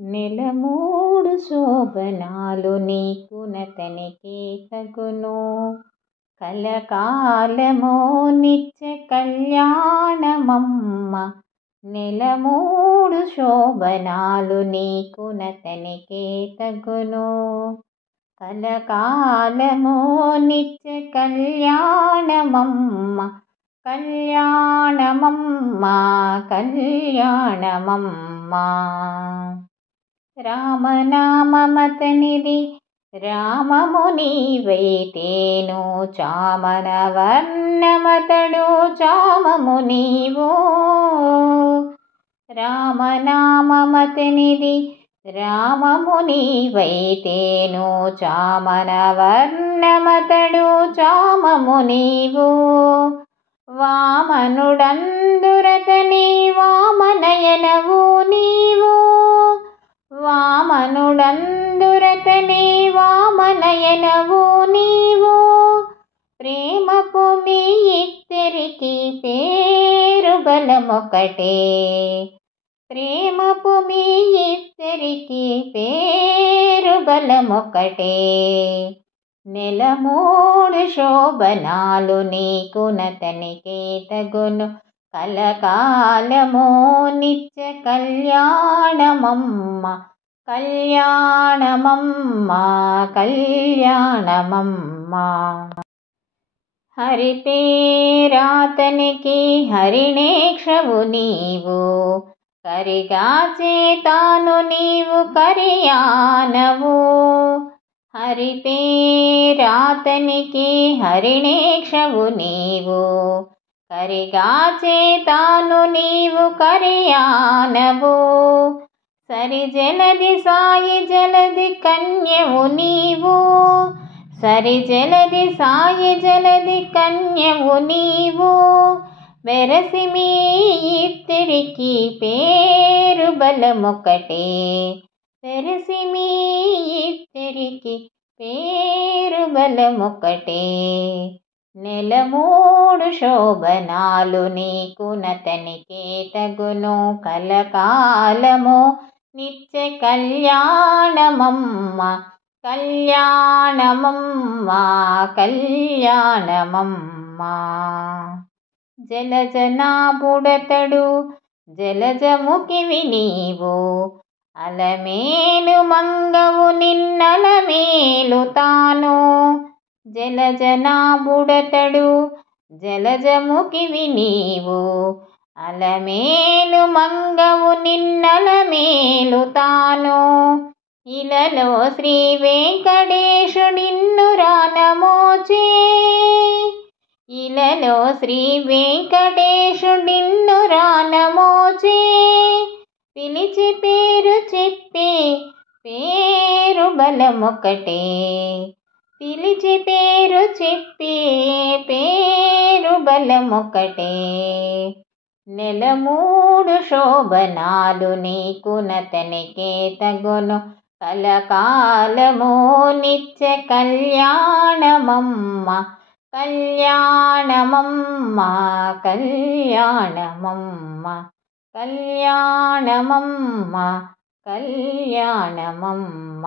నెలమూడు శోభనాలు నీకునతనికి తగును. కలకాలమో నిత్య కళ్యాణమమ్మ. నెలమూడు శోభనాలు నీకునతనికి తగును. కలకాలమో నిత్య కళ్యాణమమ్మ. కళ్యాణమమ్మ కళ్యాణమమ్మ. రామనామమతనిది రామము నీవైతేను. చామన వర్ణమతడు చామము నీవు. రామనామమతనిది రామము నీవైతేను. చామన వర్ణమతడు చామము నీవు. వామనుడందురతని వామనయనవు నీవు. వామనుడందురతని వామనయనవు నీవు. ప్రేమపు మీ ఇద్దరికి పేరు బలమొకటే. ప్రేమపు మీ ఇద్దరికి పేరు బలమొకటే. నెలమూడు శోభనాలు నీకునతనికి తగును. కలకాలమో నిత్య కళ్యాణమమ్మ. కళ్యాణమమ్మ కళ్యాణమమ్మ. హరి పేరాతనికి హరిణేక్షవు నీవు. కరిగాచే తాను నీవు కరియానవు. హరి పేరాతనికి హరిణేక్షవు నీవు. కరిగాచే తాను నీవు కరియానవు. సరి జలది సాయి జలది కన్యవు నీవు. సరి జలది సాయి జలది కన్యవు నీవు. వెరసి మీ ఇద్దరికి పేరు బలమొకటే. వెరసి మీ ఇద్దరికి పేరు బలమొకటే. నెలమూడు శోభనాలు నీకునతనికి తగును. కలకాలము నిత్య కళ్యాణమమ్మ. కళ్యాణమమ్మ కళ్యాణమమ్మ. జలజనాభుడతడు జలజముఖివి నీవు. అలమేలు మంగవు నిన్నలమేలు తాను. జలజనాభుడతడు జలజముఖివి నీవు. అలమేలు మంగవు నిన్నలమేలు తాను. ఇలలో శ్రీ వెంకటేశుడిన్ను రానమోచే. ఇలలో శ్రీ వెంకటేశుడిన్ను రానమోచే. పిలిచి పేరు చెప్పే పేరు బలమొకటే. పిలిచి పేరు చెప్పే పేరు బలమొకటే. నెలమూడు శోభనాలు నీకునతనికి తగును. కలకాలమో నిత్య కళ్యాణమమ్మ. కళ్యాణమమ్మ కళ్యాణమమ్మ. కళ్యాణమమ్మ కళ్యాణమమ్మ.